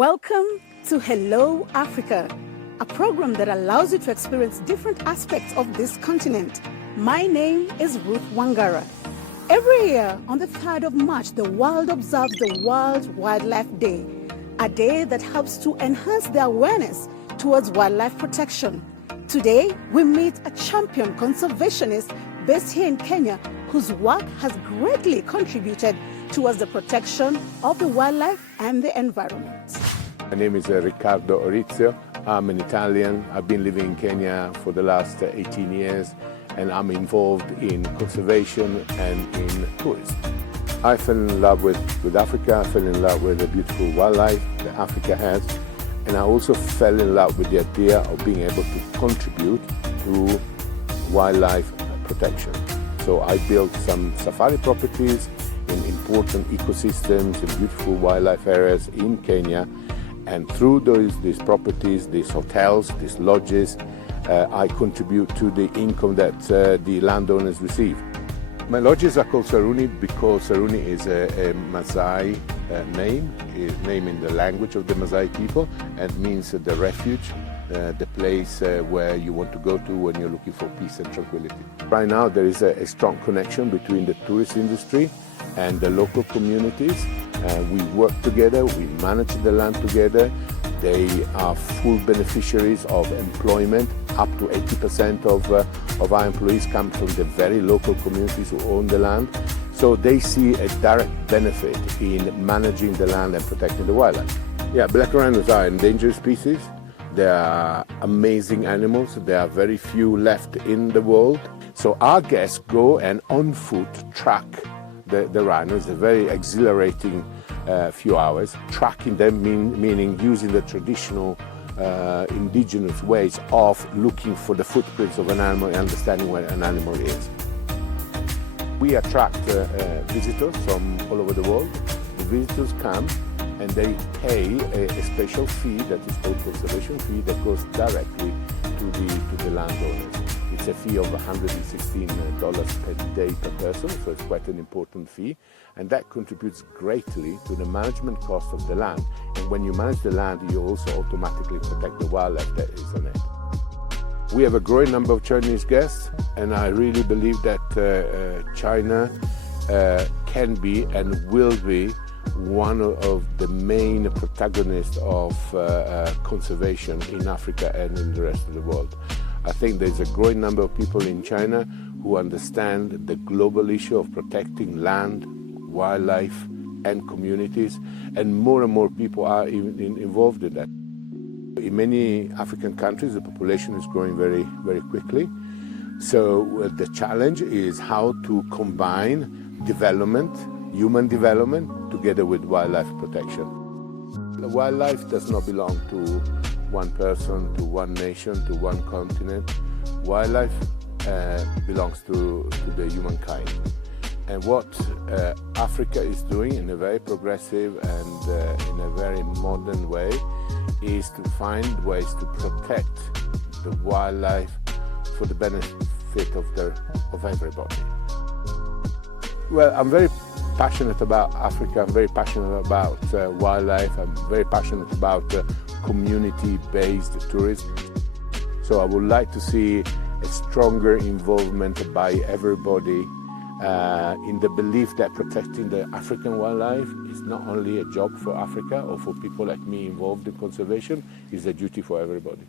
Welcome to Hello Africa, a program that allows you to experience different aspects of this continent. My name is Ruth Wangara. Every year on the 3rd of March, the world observes the World Wildlife Day, a day that helps to enhance the awareness towards wildlife protection. Today, we meet a champion conservationist based here in Kenya whose work has greatly contributed towards the protection of the wildlife and the environment. My name is Riccardo Orizio. I'm an Italian. I've been living in Kenya for the last 18 years, and I'm involved in conservation and in tourism. I fell in love with Africa. I fell in love with the beautiful wildlife that Africa has, and I also fell in love with the idea of being able to contribute to wildlife protection. So I built some safari properties in important ecosystems and beautiful wildlife areas in Kenya. And through these properties, these hotels, these lodges, I contribute to the income that the landowners receive. My lodges are called Saruni because Saruni is a Maasai name in the language of the Maasai people, and means the refuge, the place where you want to go to when you're looking for peace and tranquility. Right now there is a strong connection between the tourist industry and the local communities. We work together, we manage the land together. They are full beneficiaries of employment. Up to 80% of our employees come from the very local communities who own the land. So they see a direct benefit in managing the land and protecting the wildlife. Yeah, black rhinos are endangered species. They are amazing animals. There are very few left in the world. So our guests go and on foot track the rhinos, a very exhilarating few hours. Tracking them meaning using the traditional indigenous ways of looking for the footprints of an animal and understanding where an animal is. We attract visitors from all over the world. The visitors come and they pay a special fee that is called conservation fee that goes directly to the landowners. It's a fee of $116 per day per person, so it's quite an important fee, and that contributes greatly to the management cost of the land. And when you manage the land, you also automatically protect the wildlife that is on it. We have a growing number of Chinese guests, and I really believe that China can be and will be one of the main protagonists of conservation in Africa and in the rest of the world. I think there's a growing number of people in China who understand the global issue of protecting land, wildlife, and communities, and more people are involved in that. In many African countries, the population is growing very, very quickly. So the challenge is how to combine development, human development, together with wildlife protection. The wildlife does not belong to one person, to one nation, to one continent. Wildlife belongs to the humankind. And what Africa is doing in a very progressive and in a very modern way is to find ways to protect the wildlife for the benefit of everybody. Well, I'm very passionate about Africa. I'm very passionate about wildlife. I'm very passionate about community-based tourism. So I would like to see a stronger involvement by everybody in the belief that protecting the African wildlife is not only a job for Africa or for people like me involved in conservation, it's a duty for everybody.